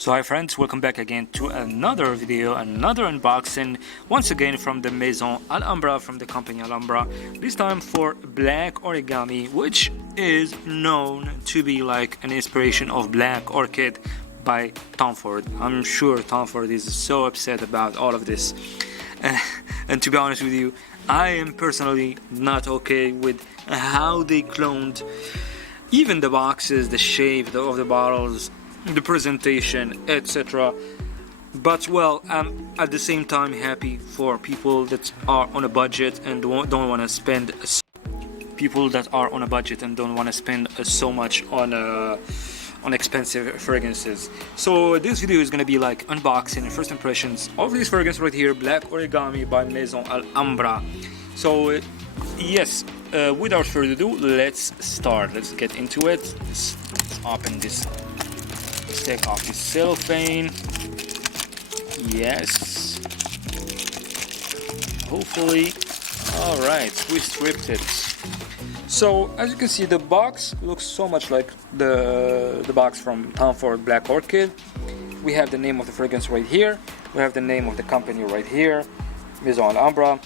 So hi friends, welcome back again to another video, another unboxing, once again from the Maison Alhambra, from the company Alhambra, this time for Black Origami, which is known to be like an inspiration of Black Orchid by Tom Ford. I'm sure Tom Ford is so upset about all of this. And to be honest with you, I am personally not okay with how they cloned even the boxes, the shape of the bottles, the presentation, etc. But well, I'm at the same time happy for people that are on a budget and don't want to spend so much on expensive fragrances. So this video is gonna be like unboxing and first impressions of this fragrance right here, Black Origami by Maison Alhambra. So yes, without further ado, let's start. Let's get into it. Let's open this. Let's take off this cellophane. Yes. Hopefully. Alright, we stripped it. So as you can see, the box looks so much like the box from Tom Ford Black Orchid. We have the name of the fragrance right here. We have the name of the company right here, Maison Alhambra.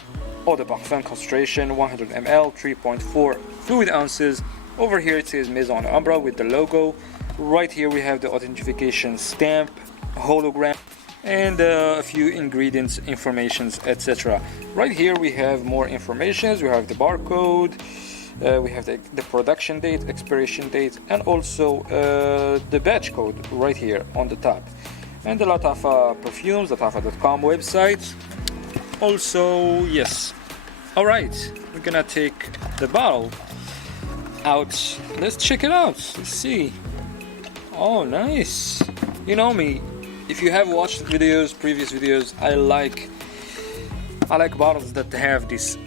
Eau de parfum concentration 100 ml, 3.4 fluid ounces. Over here it says Maison Alhambra with the logo. Right here we have the authentication stamp, hologram, and a few ingredients, informations, etc. Right here we have more informations. We have the barcode, we have the production date, expiration date, and also the batch code right here on the top. And the Latafa perfumes, latafa.com website. Also, yes. Alright, we're gonna take the bottle out. Let's check it out. Let's see. Oh, nice. You know me, if you have watched videos, previous videos, I like bottles that have this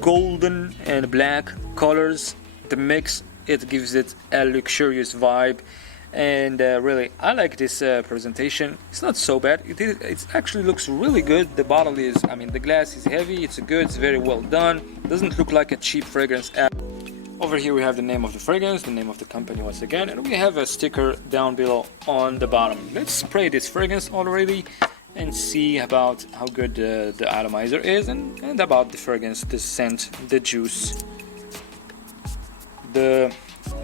golden and black colors. The mix, it gives it a luxurious vibe. And really, I like this presentation. It's not so bad. It actually looks really good. The bottle is, I mean, the glass is heavy. It's good. It's very well done. Doesn't look like a cheap fragrance at all. Over here we have the name of the fragrance, the name of the company once again, and we have a sticker down below on the bottom. Let's spray this fragrance already and see about how good the atomizer is and about the fragrance, the scent, the juice. The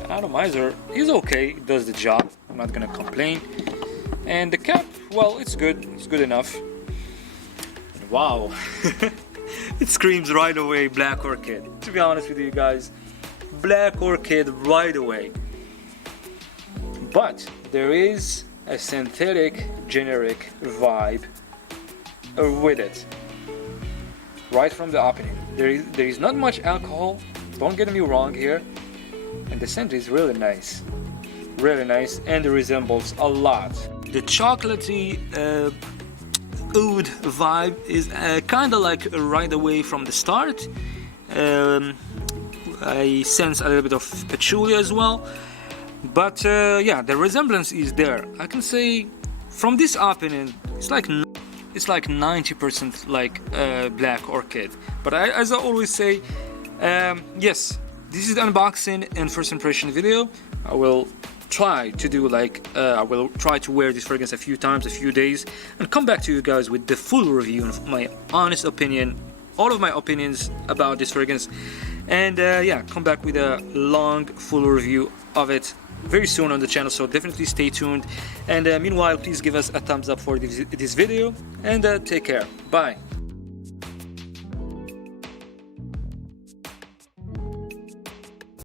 atomizer is okay, it does the job, I'm not gonna complain. And the cap, well, it's good enough. Wow. It screams right away Black Orchid, to be honest with you guys. Black Orchid right away. But there is a synthetic generic vibe with it. Right from the opening. There is not much alcohol, don't get me wrong here. And the scent is really nice, and it resembles a lot. The chocolatey oud vibe is kind of like right away from the start. I sense a little bit of patchouli as well, but yeah, the resemblance is there. I can say from this opening, it's like 90% like Black Orchid. But as I always say, yes. This is the unboxing and first impression video. I will try to do I will try to wear this fragrance a few times, a few days, and come back to you guys with the full review of my honest opinion, all of my opinions about this fragrance, and yeah, come back with a long full review of it very soon on the channel. So definitely stay tuned. And meanwhile, please give us a thumbs up for this video, and take care. Bye.